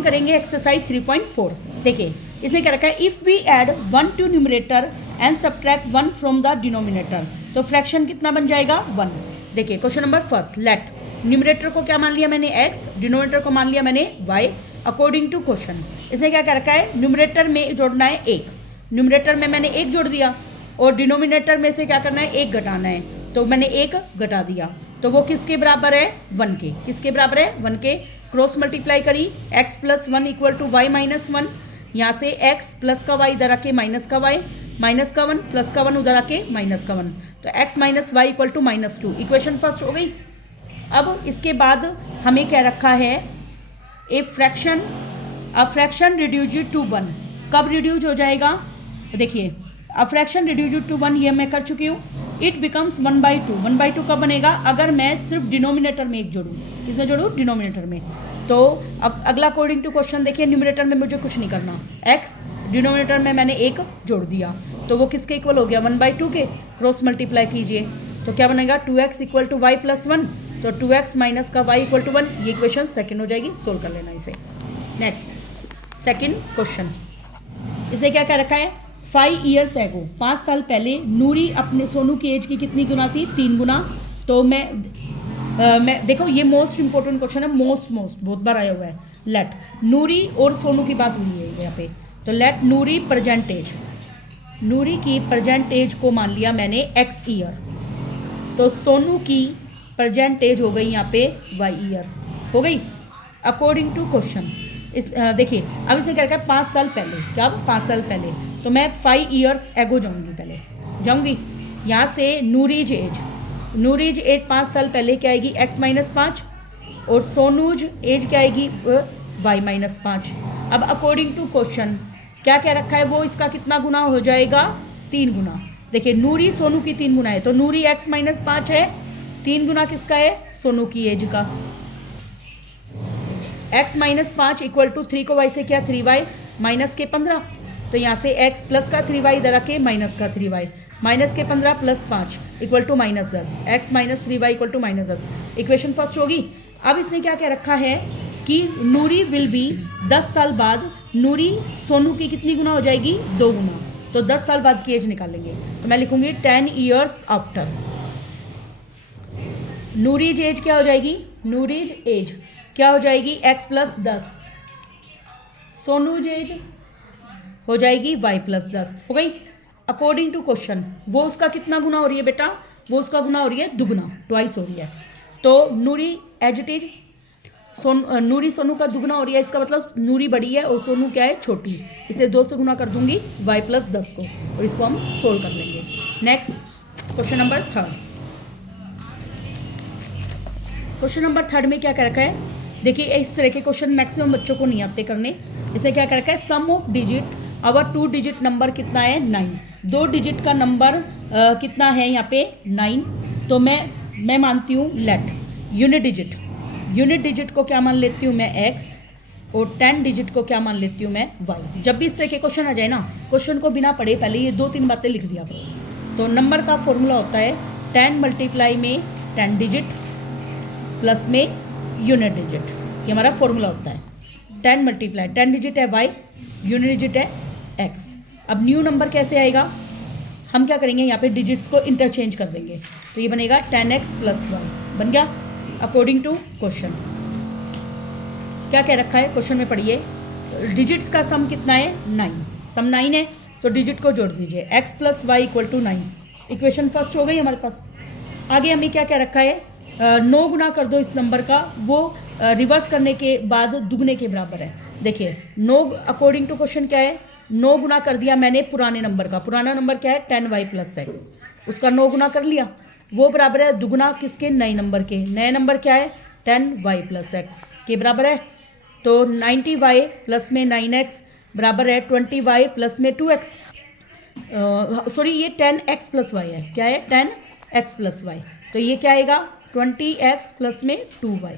हम करेंगे एक्सरसाइज 3.4। देखिए इसे क्या रखा है, if we add 1 to numerator and subtract 1 from the denominator, तो फ्रैक्शन कितना बन जाएगा 1। देखिए question number first, let numerator को क्या मान लिया मैंने x, डिनोमिनेटर को मान लिया मैंने y अकॉर्डिंग टू क्वेश्चन। इसे क्या कर रखा है, न्यूमरेटर में जोड़ना है 1, न्यूमरेटर में मैंने 1 जोड़ दिया और डिनोमिनेटर में से क्या करना है 1 घटाना है, तो मैंने 1 घटा दिया, तो वो किसके बराबर है 1 के। किसके बराबर है 1 के। क्रॉस मल्टीप्लाई करी, x plus 1 equal to y minus 1, यहाँ से x प्लस का y इधर आके माइनस का y, माइनस का 1 प्लस का 1 उधर आके माइनस का 1, तो x minus y equal to -2। Equation first हो गई। अब इसके बाद हमें क्या रखा है, अ फ्रैक्शन रिड्यूस्ड टू 1। कब रिड्यूस हो जाएगा, तो देखिए अ फ्रैक्शन रिड्यूस्ड टू 1 ये मैं कर चुकी हूँ। It becomes 1/2। 1/2 कब बनेगा, अगर मैं सिर्फ डिनोमिनेटर में 1 जोड़ूँ। किसमें जोड़ूँ, डिनोमिनेटर में। तो अब अगला अकॉर्डिंग टू क्वेश्चन देखिए, न्यूमरेटर में मुझे कुछ नहीं करना, x, डिनोमिनेटर में मैंने 1 जोड़ दिया, तो वो किसके इक्वल हो गया 1/2 के। क्रॉस मल्टीप्लाई कीजिए तो क्या बनेगा 2x equal to Y plus 1, तो 2x माइनस का y इक्वल टू 1। ये इक्वेशन सेकंड हो जाएगी, सोल्व कर लेना इसे। नेक्स्ट सेकंड क्वेश्चन, इसे क्या रखा है, 5 ईयर्स एगो, 5 साल पहले नूरी अपने सोनू की एज की कितनी गुना थी, 3 गुना। तो मैं देखो ये मोस्ट इंपॉर्टेंट क्वेश्चन है, मोस्ट बहुत बार आया हुआ है। लेट नूरी और सोनू की बात हुई है यहाँ पे, तो लेट नूरी प्रेजेंट एज, नूरी की प्रेजेंट एज को मान लिया मैंने x ईयर, तो सोनू की प्रेजेंट एज हो गई यहाँ पे y ईयर हो गई अकॉर्डिंग टू क्वेश्चन। इस देखिए अब इसे क्या रखा है 5 साल पहले, क्या 5 साल पहले, तो मैं 5 ईयर्स एगो जाऊँगी, पहले जाऊँगी यहाँ से नूरीज एज 5 साल पहले क्या आएगी x माइनस 5, और सोनूज एज क्या आएगी y माइनस 5। अब अकॉर्डिंग टू क्वेश्चन क्या क्या रखा है, वो इसका कितना गुना हो जाएगा 3 गुना। देखिए नूरी सोनू की 3 गुना है, तो नूरी x माइनस 5 है, 3 गुना किसका है, सोनू की एज का। x माइनस 5 इक्वल टू 3 को y से क्या 3y माइनस के 15, तो यहाँ से x प्लस का 3y इधर आके माइनस का 3y, माइनस के 15 plus 5 equal to -10, x minus 3y equal to -10। Equation first होगी। अब इसने क्या क्या रखा है कि नूरी विल बी 10 साल बाद, नूरी सोनू की कितनी गुना हो जाएगी 2 गुना, तो 10 साल बाद की एज निकालेंगे, तो मैं लिखूंगी 10 ईयर्स आफ्टर। नूरीज एज क्या हो जाएगी, नूरीज एज क्या हो जाएगी x प्लस 10, सोनूज एज हो जाएगी y प्लस 10 हो गई अकॉर्डिंग टू क्वेश्चन। वो उसका कितना गुना हो रही है बेटा, वो उसका गुना हो रही है दुगुना, ट्वाइस हो रही है, तो नूरी एज इट इज नूरी सोनू का दुगुना हो रही है, इसका मतलब नूरी बड़ी है और सोनू क्या है छोटी, इसे 2 से गुना कर दूंगी y प्लस 10 को, और इसको हम सोल्व कर लेंगे। Next question number third, question number third में क्या कर रखा है, देखिए इस तरह के क्वेश्चन मैक्सिमम बच्चों को नहीं आते करने। इसे क्या कर रखा है, sum of digit our 2 digit number कितना है 9, 2 डिजिट का नंबर कितना है यहाँ पे 9, तो मैं मानती हूँ लेट यूनिट डिजिट को क्या मान लेती हूँ मैं x, और 10 डिजिट को क्या मान लेती हूँ मैं y। जब भी इस तरह के क्वेश्चन आ जाए ना, क्वेश्चन को बिना पढ़े पहले ये 2-3 बातें लिख दिया करो। तो नंबर का फॉर्मूला होता है 10 मल्टीप्लाई में 10 डिजिट प्लस में यूनिट डिजिट, ये हमारा फॉर्मूला होता है। 10 मल्टीप्लाई 10 डिजिट है y, यूनिट डिजिट है x। अब न्यू नंबर कैसे आएगा, हम क्या करेंगे यहाँ पे डिजिट्स को इंटरचेंज कर देंगे, तो ये बनेगा 10x प्लस y बन गया अकॉर्डिंग टू क्वेश्चन। क्या कह रखा है क्वेश्चन में पढ़िए, डिजिट्स का सम कितना है 9, सम 9 है, तो डिजिट को जोड़ दीजिए x plus y equal to 9। Equation first हो गई हमारे पास। आगे हमें क्या कह रखा है, 9 गुना कर दो इस नंबर का, वो रिवर्स करने के बाद दुगने के बराबर है। देखिए 9 अकॉर्डिंग टू क्वेश्चन क्या है, 9 गुना कर दिया मैंने पुराने नंबर का, पुराना नंबर क्या है 10y प्लस x, उसका 9 गुना कर लिया, वो बराबर है दुगना किसके नए नंबर के, नए नंबर क्या है 10y प्लस x के बराबर है, तो 90y प्लस में 9x बराबर है 20y प्लस में 2x, सॉरी ये 10x प्लस y है, क्या है 10x प्लस y, तो ये क्या आएगा 20x प्लस में 2y।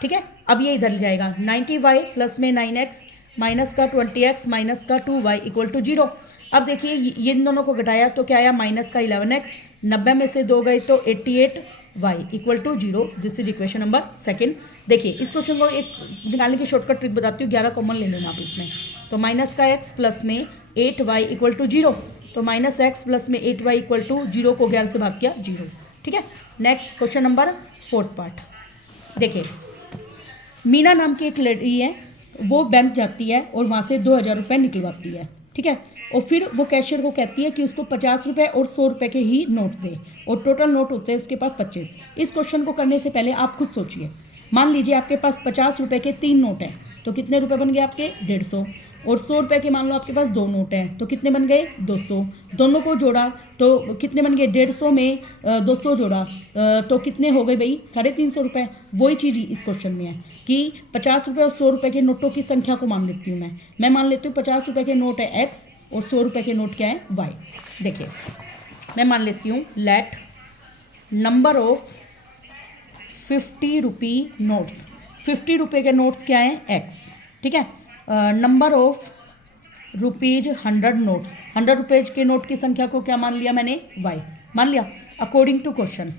ठीक है, अब ये इधर जाएगा 90y प्लस में 9x माइनस का 20x माइनस का 2y इक्वल टू 0। अब देखिए ये इन दोनों को घटाया तो क्या आया माइनस का 11x 90 में से 2 गए तो 88 y equal to 0। This is equation number second. देखिए इस क्वेश्चन को एक निकालने की शॉर्टकट ट्रिक बताती हूँ, 11 कॉमन ले लेना आप इसमें। तो माइनस का x प्लस में 8y इक्वल टू 0, तो माइनस एक्स प्लस में 8y इक्वल टू 0 को 11 से भाग किया 0। ठीक है, नेक्स्ट क्वेश्चन नंबर 4 पार्ट। देखिए मीना नाम की एक लड़की है, वो बैंक जाती है और वहाँ से 2000 रुपये निकलवाती है। ठीक है, और फिर वो कैशियर को कहती है कि उसको 50 रुपये और 100 रुपये के ही नोट दे, और टोटल नोट होते हैं उसके पास 25। इस क्वेश्चन को करने से पहले आप खुद सोचिए, मान लीजिए आपके पास 50 रुपये के 3 नोट हैं, तो कितने रुपए बन गए आपके 150, और 100 रुपये के मान लो आपके पास 2 नोट हैं, तो कितने बन गए 200। दोनों को जोड़ा तो कितने बन गए, 150 में 200 जोड़ा तो कितने हो गए भाई 350 रुपये। वही चीज़ इस क्वेश्चन में है कि 50 रुपये और 100 रुपये के नोटों की संख्या को मान लेती हूँ मैं मान लेती हूँ 50 रुपये के नोट है x और 100 रुपये के नोट क्या है y। देखिए मैं मान लेती हूँ let number of 50 rupee notes, 50 रुपये के नोट्स क्या हैं x। ठीक है, number of rupees 100 notes, 100 rupees के नोट की संख्या को क्या मान लिया मैंने y मान लिया अकॉर्डिंग टू क्वेश्चन।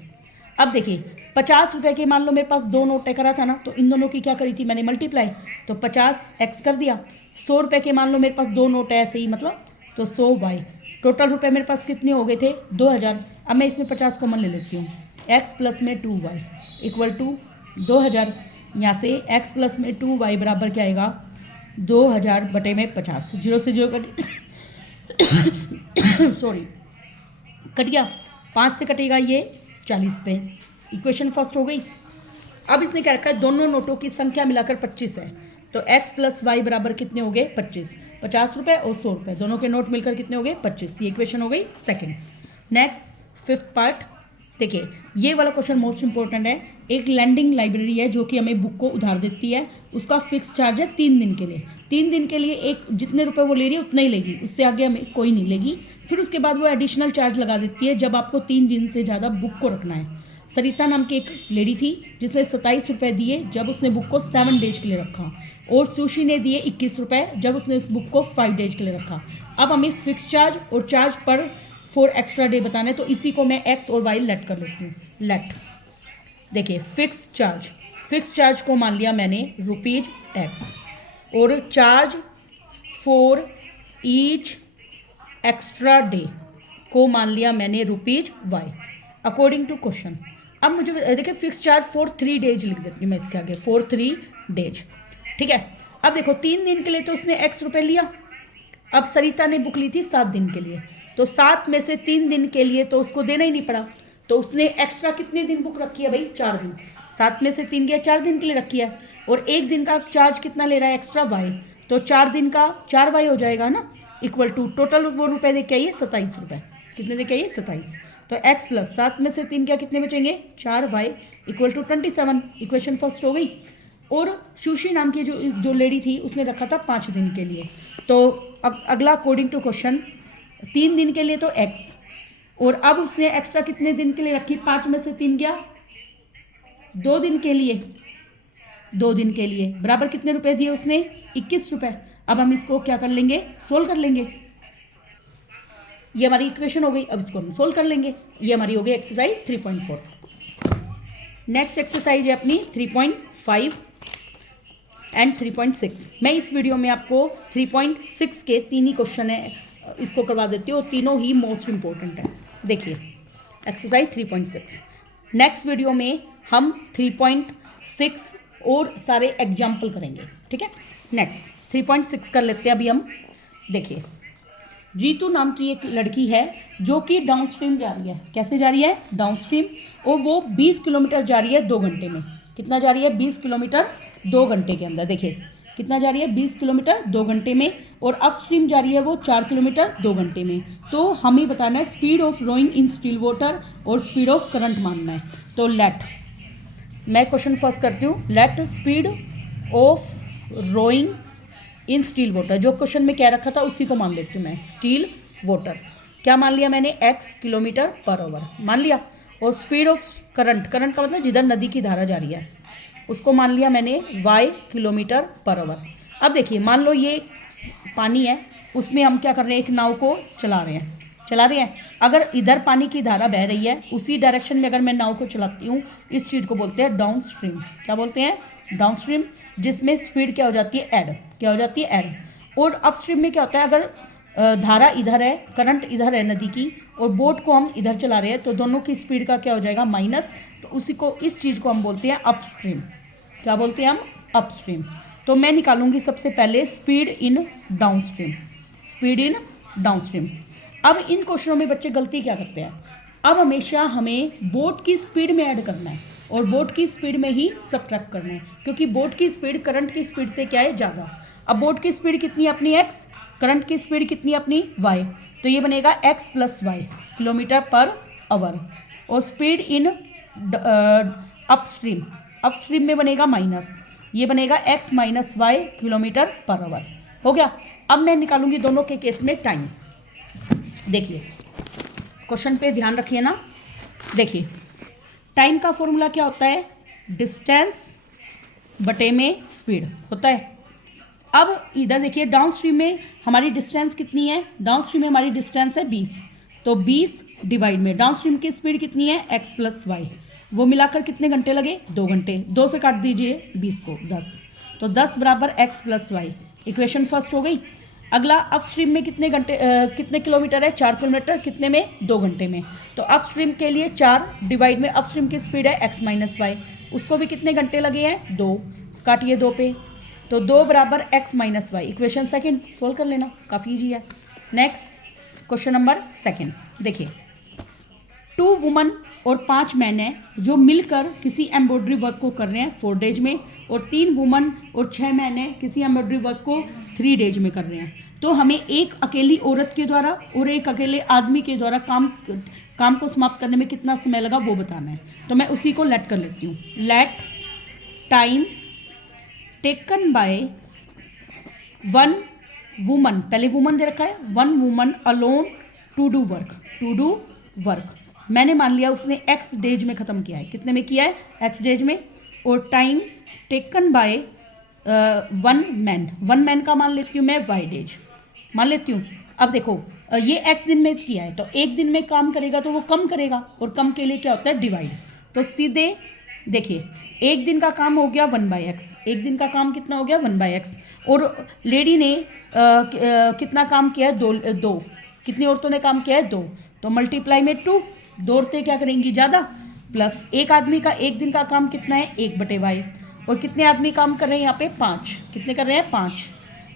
अब देखिए 50 रुपये के मान लो मेरे पास 2 नोट करा था ना, तो इन दोनों की क्या करी थी मैंने मल्टीप्लाई, तो 50x कर दिया। 100 रुपये के मान लो मेरे पास 2 नोट है ऐसे ही मतलब, तो 100y। टोटल रुपये मेरे पास कितने हो गए थे 2000। अब मैं इसमें 50 कॉमन ले लेती हूँ, x प्लस में 2y इक्वल टू 2000। यहाँ से x प्लस में 2y बराबर क्या आएगा 2000 बटे में 50, 0 से 0 कट सॉरी कट गया, 5 से कटेगा ये 40 पे। इक्वेशन फर्स्ट हो गई। अब इसने क्या रखा है दोनों नोटों की संख्या मिलाकर 25 है, तो x प्लस वाई बराबर कितने हो गए 25। 50 रुपये और 100 रुपये दोनों के नोट मिलकर कितने हो गए 25। ये इक्वेशन हो गई सेकंड। Next 5th part. देखिए ये वाला क्वेश्चन मोस्ट इंपॉर्टेंट है। एक लैंडिंग लाइब्रेरी है जो कि हमें बुक को उधार देती है, उसका फिक्स चार्ज है 3 दिन के लिए। 3 दिन के लिए एक जितने रुपए वो ले रही है उतना ही लेगी, उससे आगे हमें कोई नहीं लेगी। फिर उसके बाद वो एडिशनल चार्ज लगा देती है जब आपको 3 दिन से ज़्यादा बुक को रखना है। सरिता नाम की एक लेडी थी जिसने 27 रुपये दिए जब उसने बुक को 7 डेज के लिए रखा, और सुशी ने दिए 21 रुपये जब उसने उस बुक को 5 डेज के लिए रखा। अब हमें फिक्स चार्ज और चार्ज पर 4 एक्स्ट्रा डे बताने, तो इसी को मैं x और y लेट कर लेती हूँ। लेट देखिए फिक्स चार्ज को मान लिया मैंने रुपीज x, और charge for each extra day को मान लिया मैंने rupees y according to question. अब मुझे देखिए फिक्स चार्ज फॉर 3 डेज लिख देती हूँ मैं इसके आगे, फॉर 3 डेज। ठीक है, अब देखो 3 दिन के लिए तो उसने x रुपये लिया। अब सरिता ने बुक ली थी 7 दिन के लिए, तो 7 में से 3 दिन के लिए तो उसको देना ही नहीं पड़ा, तो उसने एक्स्ट्रा कितने दिन बुक रखी है भाई 4 दिन। 7 में से 3 गया 4 दिन के लिए रखी है, और 1 दिन का चार्ज कितना ले रहा है एक्स्ट्रा y, तो 4 दिन का 4y हो जाएगा ना, इक्वल टू टोटल वो रुपये दे के आइए 27 रुपये। कितने दे के आइए 27, तो x प्लस 7 में से 3 क्या कितने बचेंगे 4y equal to 27। Equation first हो गई। और सुशी नाम की जो लेडी थी उसने रखा था 5 दिन के लिए, तो अगला अकॉर्डिंग टू क्वेश्चन 3 दिन के लिए तो x, और अब उसने एक्स्ट्रा कितने दिन के लिए रखी, 5 में से 3 गया 2 दिन के लिए, 2 दिन के लिए बराबर कितने रुपए दिए उसने 21 रुपये। अब हम इसको क्या कर लेंगे सोल्व कर लेंगे। ये हमारी इक्वेशन हो गई, अब इसको हम सोल्व कर लेंगे। ये हमारी हो गई एक्सरसाइज 3.4। नेक्स्ट एक्सरसाइज है अपनी 3.5 एंड 3.6। मैं इस वीडियो में आपको 3.6 के 3 ही क्वेश्चन है इसको करवा देती हूँ, और तीनों ही मोस्ट इंपॉर्टेंट है। देखिए एक्सरसाइज 3.6। नेक्स्ट वीडियो में हम 3.6 और सारे एग्जाम्पल करेंगे। ठीक है, नेक्स्ट 3.6 कर लेते हैं अभी हम। देखिए जीतू नाम की एक लड़की है जो कि डाउन स्ट्रीम जा रही है। कैसे जा रही है डाउन स्ट्रीम, और वो 20 किलोमीटर जा रही है 2 घंटे में। कितना जा रही है 20 किलोमीटर 2 घंटे के अंदर। देखिए कितना जा रही है 20 किलोमीटर 2 घंटे में, और अप स्ट्रीम जा रही है वो 4 किलोमीटर 2 घंटे में। तो हमें बताना है speed of rowing in still water और स्पीड ऑफ करंट मानना है। तो लेट मैं क्वेश्चन फर्स्ट करती हूँ, let speed of rowing in still water. जो क्वेश्चन में क्या रखा था उसी को मान लेती हूँ मैं, स्टील वाटर क्या मान लिया मैंने x किलोमीटर पर आवर मान लिया, और स्पीड ऑफ करंट का मतलब जिधर नदी की धारा जा रही है उसको मान लिया मैंने y किलोमीटर पर आवर। अब देखिए मान लो ये पानी है, उसमें हम क्या कर रहे हैं एक नाव को चला रहे हैं अगर इधर पानी की धारा बह रही है, उसी डायरेक्शन में अगर मैं नाव को चलाती हूँ, इस चीज़ को बोलते हैं डाउन स्ट्रीम। क्या बोलते हैं? डाउन स्ट्रीम, जिसमें स्पीड क्या हो जाती है? ऐड। क्या हो जाती है? ऐड। और अपस्ट्रीम में क्या होता है? अगर धारा इधर है, करंट इधर है नदी की, और बोट को हम इधर चला रहे हैं, तो दोनों की स्पीड का क्या हो जाएगा? माइनस। तो उसी को, इस चीज़ को हम बोलते हैं अपस्ट्रीम। क्या बोलते हैं हम? अपस्ट्रीम। तो मैं निकालूंगी सबसे पहले speed in downstream. Speed in downstream. अब इन क्वेश्चनों में बच्चे गलती क्या करते हैं? अब हमेशा हमें बोट की स्पीड में ऐड करना है और बोट की स्पीड में ही सब्ट्रैक्ट करना है, क्योंकि बोट की स्पीड करंट की स्पीड से क्या है? ज़्यादा। अब बोट की स्पीड कितनी है अपनी? x, करंट की स्पीड कितनी है अपनी? y, तो ये बनेगा x plus y, kilometre per hour. और स्पीड इन अपस्ट्रीम, अपस्ट्रीम में बनेगा माइनस, ये बनेगा x minus y, kilometre per hour. हो गया। अब मैं निकालूंगी दोनों के केस में टाइम। देखिए क्वेश्चन पे ध्यान रखिए ना। देखिए टाइम का फॉर्मूला क्या होता है? डिस्टेंस बटे में स्पीड होता है। अब इधर देखिए डाउन स्ट्रीम में हमारी डिस्टेंस कितनी है? डाउन स्ट्रीम में हमारी डिस्टेंस है 20, तो 20 डिवाइड में डाउन स्ट्रीम की स्पीड कितनी है? x plus y. वो मिलाकर कितने घंटे लगे? 2 घंटे। 2 से काट दीजिए 20 को, 10, तो 10 बराबर x plus y. Equation first हो गई। अगला अपस्ट्रीम में कितने घंटे कितने किलोमीटर है? 4 किलोमीटर। कितने में? 2 घंटे में। तो अपस्ट्रीम के लिए 4 डिवाइड में अपस्ट्रीम की स्पीड है x माइनस वाई, उसको भी कितने घंटे लगे हैं? 2, काटिए 2 पे, तो 2 बराबर x minus y. Equation second solve कर लेना, काफ़ी ईजी है। Next question number second. देखिए 2 वुमन और 5 मैन हैं जो मिलकर किसी एम्ब्रॉयडरी वर्क को कर रहे हैं 4 डेज में, और 3 वुमन और 6 मैन हैं किसी एम्ब्रॉयडरी वर्क को 3 डेज में कर रहे हैं। तो हमें एक अकेली औरत के द्वारा और एक अकेले आदमी के द्वारा काम को समाप्त करने में कितना समय लगा वो बताना है। तो मैं उसी को लेट कर लेती हूँ। Let time taken by 1 woman, पहले वुमन दे रखा है, 1 woman alone to do work. मैंने मान लिया उसने x डेज में ख़त्म किया है। कितने में किया है? x डेज में। और टाइम टेकन बाय 1 मैन का मान लेती हूँ मैं y डेज, मान लेती हूँ। अब देखो ये x दिन में किया है, तो एक दिन में काम करेगा तो वो कम करेगा, और कम के लिए क्या होता है? डिवाइड। तो सीधे देखिए एक दिन का काम हो गया 1/x, एक दिन का काम कितना हो गया? 1/x। और लेडी ने कितना काम किया है? 2। कितनी औरतों ने काम किया है? 2, तो मल्टीप्लाई में 2, 2 औरतें क्या करेंगी? ज़्यादा, प्लस एक आदमी का एक दिन का काम कितना है? 1/y। और कितने आदमी काम कर रहे हैं यहाँ पे? 5। कितने कर रहे हैं? 5,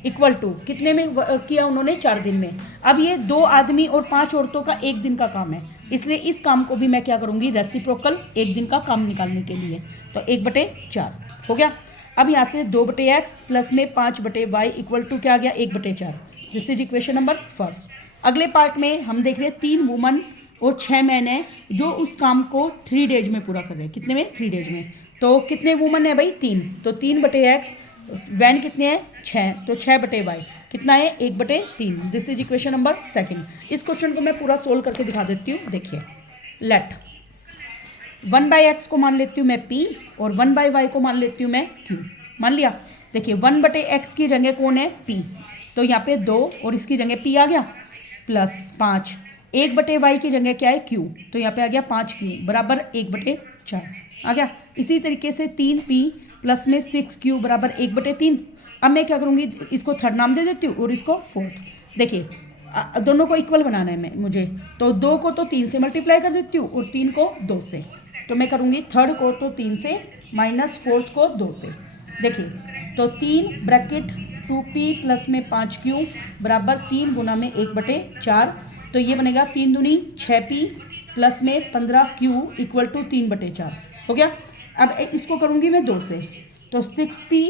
इक्वल टू कितने में किया उन्होंने? 4 दिन में। अब ये 2 आदमी और 5 औरतों का एक दिन का काम है, इसलिए इस काम को भी मैं क्या करूँगी? रेसिप्रोकल, एक दिन का काम निकालने के लिए। तो 1/4 हो गया। अब यहाँ से 2/x प्लस में 5/y इक्वल टू क्या आ गया? 1/4। This is equation number first. अगले पार्ट में हम देख रहे हैं 3 वुमन और 6 मैन हैं जो उस काम को 3 डेज में पूरा कर रहे हैं। कितने में? 3 डेज में। तो कितने वुमन है भाई? 3, तो 3/x, वैन कितने हैं? 6, तो 6/y कितना है? 1/3। This is equation number second. इस क्वेश्चन को मैं पूरा सोल्व करके दिखा देती हूँ। देखिए लेट 1/x को मान लेती हूँ मैं p, और 1/y को मान लेती हूँ मैं q। मान लिया। देखिए 1/x की जगह कौन है? p, तो यहाँ पे 2 और इसकी जगह p आ गया, प्लस 5। 1/y की जगह क्या है? q, तो यहाँ पे आ गया 5q बराबर 1/4 आ गया। इसी तरीके से 3p प्लस में 6q बराबर 1/3। अब मैं क्या करूँगी? इसको थर्ड नाम दे देती हूँ और इसको फोर्थ। देखिए दोनों को इक्वल बनाना है मुझे, तो 2 को तो 3 से मल्टीप्लाई कर देती हूँ और 3 को 2 से। तो मैं करूँगी थर्ड को तो 3 से माइनस फोर्थ को 2 से। देखिए तो 3 ब्रैकेट 2p प्लस में 5q बराबर 3 गुना में 1/4, तो ये बनेगा 3 दूनी 6p प्लस में 15q इक्वल टू 3/4 हो गया। अब इसको करूँगी मैं 2 से, तो 6p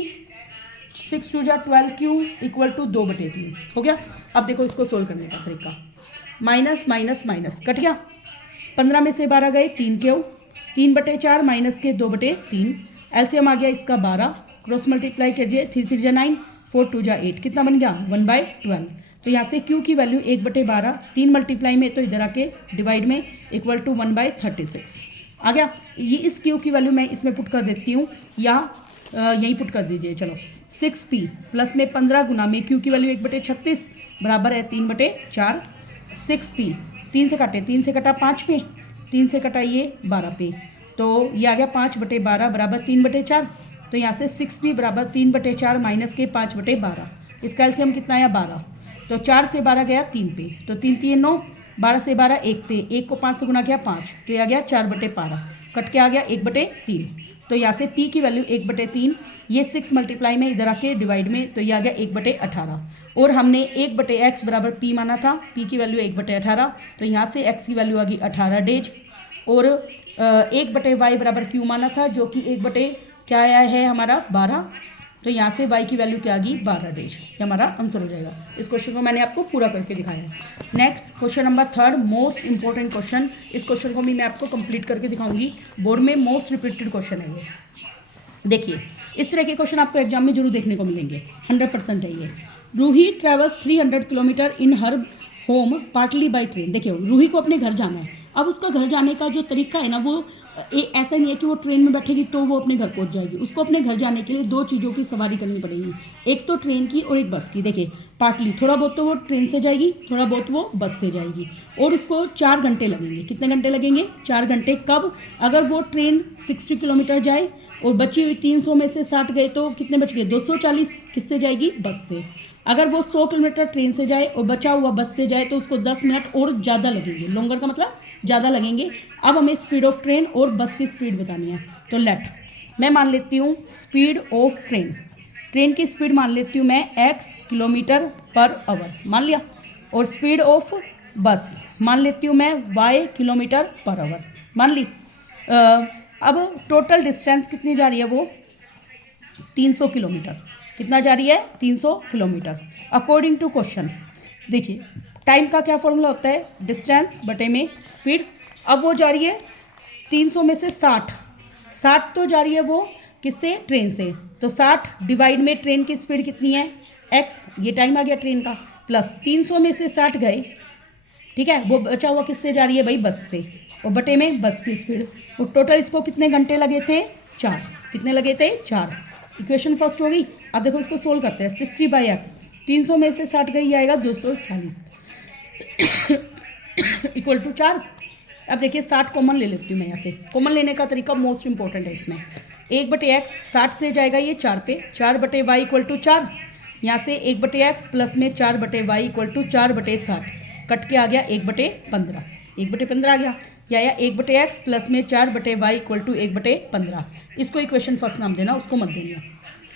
6 2 12q इक्वल टू 2/3 हो गया। अब देखो इसको सोल्व करने का तरीका, माइनस माइनस माइनस कट गया, 15 में से 12 गए, 3 क्यों? 3/4 माइनस के 2/3, एलसीएम आ गया इसका 12, क्रॉस मल्टीप्लाई कीजिए, 3 3 जा 9, 4 2 जा 8, कितना बन गया? 1/12। तो यहाँ से q की वैल्यू 1/12, 3 मल्टीप्लाई में तो इधर आके डिवाइड में इक्वल टू 1/36 आ गया। ये इस q की वैल्यू मैं इसमें पुट कर देती हूँ, या यहीं पुट कर दीजिए। चलो 6p प्लस में 15 गुना में q की वैल्यू 1/36 बराबर है 3/4। 6p 3 से काटे, 3 से कटा 5 पे, 3 से कटा ये 12 पे, तो ये आ गया 5/12 बराबर 3/4। तो यहाँ से 6 भी बराबर 3/4 माइनस के 5/12। इसका एलसीएम कितना आया 12। तो 4 से 12 गया 3 पे, तो 3 3 9, 12 से 12 1 पे, 1 को 5 से गुना किया 5, तो ये आ गया 4/12, कट के आ गया 1/3। तो यहाँ से p की वैल्यू 1/3, ये 6 मल्टीप्लाई में इधर आके डिवाइड में, तो ये आ गया 1/18। और हमने 1/x बराबर p माना था, p की वैल्यू 1/18, तो यहाँ से x की वैल्यू आ गई 18 डेज। और 1/y बराबर q माना था, जो कि 1 क्या आया है हमारा 12, तो यहाँ से y की वैल्यू क्या आ गई 12 डेज। ये हमारा आंसर हो जाएगा। इस क्वेश्चन को मैंने आपको पूरा करके दिखाया है। Next question number 3, most important question. इस क्वेश्चन को भी मैं आपको कंप्लीट करके दिखाऊंगी, बोर्ड में मोस्ट रिपीटेड क्वेश्चन है ये। देखिए, इस तरह के क्वेश्चन आपको एग्जाम में जरूर देखने को मिलेंगे, 100% है ये। Ruhi travels 300 kilometre in her home partly by train. देखिए, रूही को अपने घर जाना है। अब उसका घर जाने का जो तरीका है ना, वो ऐसा नहीं है कि वो ट्रेन में बैठेगी तो वो अपने घर पहुंच जाएगी। उसको अपने घर जाने के लिए 2 चीज़ों की सवारी करनी पड़ेगी, एक तो ट्रेन की और एक बस की। देखिए, पार्टली थोड़ा बहुत तो वो ट्रेन से जाएगी, थोड़ा बहुत वो बस से जाएगी, और उसको 4 घंटे लगेंगे। कितने घंटे लगेंगे? 4 घंटे। कब? अगर वो ट्रेन 60 किलोमीटर जाए और बची हुई 300 में से 60 गए तो कितने बच गए? 240। किससे जाएगी? बस से। अगर वो 100 किलोमीटर ट्रेन से जाए और बचा हुआ बस से जाए तो उसको 10 मिनट और ज़्यादा लगेंगे। लॉन्गर का मतलब ज़्यादा लगेंगे। अब हमें स्पीड ऑफ ट्रेन और बस की स्पीड बतानी है। तो लेट मैं मान लेती हूँ स्पीड ऑफ ट्रेन, ट्रेन की स्पीड मान लेती हूँ मैं x किलोमीटर पर आवर मान लिया, और स्पीड ऑफ बस मान लेती हूँ मैं y किलोमीटर पर आवर मान ली। अब टोटल डिस्टेंस कितनी जा रही है? वो 300 किलोमीटर। कितना जा रही है? 300 किलोमीटर। अकॉर्डिंग टू क्वेश्चन, देखिए टाइम का क्या फॉर्मूला होता है? डिस्टेंस बटे में स्पीड। अब वो जा रही है 300 में से 60 तो जा रही है वो किससे? ट्रेन से। तो 60 डिवाइड में ट्रेन की स्पीड कितनी है? x, ये टाइम आ गया ट्रेन का, प्लस 300 में से 60 गए, ठीक है, वो बचा हुआ किससे जा रही है भाई? बस से, और बटे में बस की स्पीड। और टोटल इसको कितने घंटे लगे थे? 4। कितने लगे थे? 4। इक्वेशन फर्स्ट हो गई। अब देखो इसको सोल्व करते हैं। 60/x, 300 में से 60 गई, आएगा 240 इक्वल टू 4। अब देखिए 60 कॉमन ले लेती हूँ मैं। यहाँ से कॉमन लेने का तरीका मोस्ट इंपॉर्टेंट है इसमें। 1/x 60 से जाएगा ये 4 पे, 4/y इक्वल टू 4। यहाँ से 1/x प्लस में 4/y इक्वल टू 4/60, कट के आ गया 1/15। 1/15 आ गया। या 1/x प्लस में 4/y इक्वल टू 1/15। इसको इक्वेशन फर्स्ट नाम देना, उसको मत देना,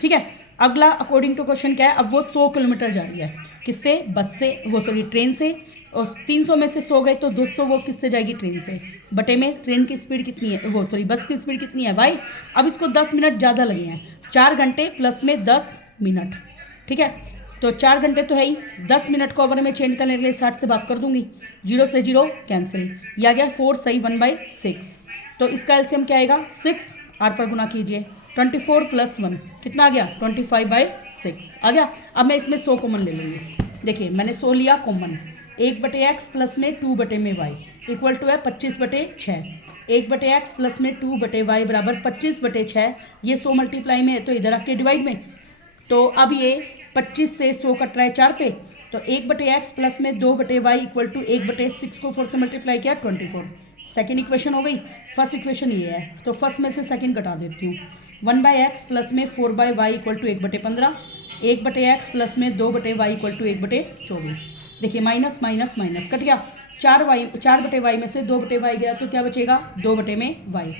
ठीक है। अगला अकॉर्डिंग टू क्वेश्चन क्या है? अब वो 100 किलोमीटर जा रही है, किससे? बस से, वो सॉरी ट्रेन से। और 300 में से 100 गए तो 200 वो किससे जाएगी? ट्रेन से। बटे में ट्रेन की स्पीड कितनी है? वो सॉरी बस की स्पीड कितनी है? y। अब इसको 10 मिनट ज़्यादा लगे हैं, 4 घंटे प्लस में 10 मिनट, ठीक है। तो 4 घंटे तो है ही, 10 मिनट को ओवर में चेंज करने के लिए 60 से भाग कर दूंगी, 0 से 0 कैंसिल, यह आ गया 4 सही 1/6। तो इसका एलसीएम क्या आएगा? 6, r पर गुना कीजिए, 24 + 1 कितना आ गया? 25/6 आ गया। अब मैं इसमें 100 कॉमन ले लूँगी। देखिए मैंने 100 लिया कॉमन, 1/x प्लस में 2/y इक्वल टू है 25/6। 1/x प्लस में 2/y बराबर 25/6। ये 100 मल्टीप्लाई में है तो इधर आके डिवाइड में। तो अब ये 25 से 100 कट रहा है 4 पे, तो 1/x प्लस में 2/y इक्वल टू 1/6 को 4 से मल्टीप्लाई किया 24। सेकेंड इक्वेशन हो गई। फर्स्ट इक्वेशन ये है, तो फर्स्ट में से सेकेंड घटा देती हूँ। 1/x प्लस में 4/y equal to 1/15, 1/x plus में 2/y इक्वल टू 1/24। देखिए माइनस माइनस माइनस कट गया, 4/y में से 2/y गया तो क्या बचेगा? 2/y।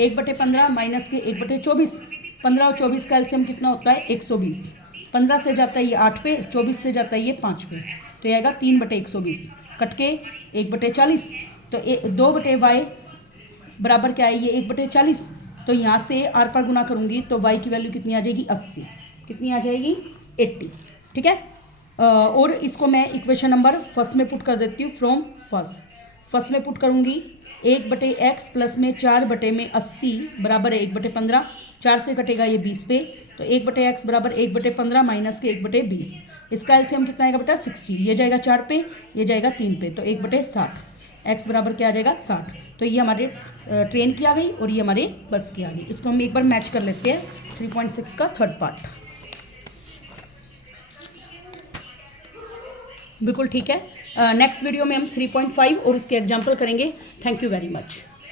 1/15 माइनस के 1/24, 15 और 24 का एलसीएम कितना होता है? 120। 15 से जाता है ये 8 पे, 24 से जाता है ये 5 पे, तो ये आएगा 3/120, कट के 1/40। तो 2/y बराबर क्या है? ये 1/40। तो यहाँ से r पर गुना करूँगी तो y की वैल्यू कितनी आ जाएगी? 80। कितनी आ जाएगी? 80, ठीक है। और इसको मैं इक्वेशन नंबर फर्स्ट में पुट कर देती हूँ। फ्रॉम फर्स्ट में पुट करूँगी 1/x प्लस में 4/80 बराबर है 1/15। 4 से कटेगा ये 20 पे, तो 1/x बराबर 1/15 माइनस के 1/20। इसका एलसीएम कितना आएगा बेटा? 60। ये जाएगा 4 पे, ये जाएगा 3 पे, तो 1/60। x बराबर क्या आ जाएगा? 60। तो ये हमारे ट्रेन की आ गई और ये हमारे बस की आ गई। इसको हम एक बार मैच कर लेते हैं। 3.6 का थर्ड पार्ट। बिल्कुल ठीक है। नेक्स्ट वीडियो में हम 3.5 और उसके एग्जाम्पल करेंगे। Thank you very much.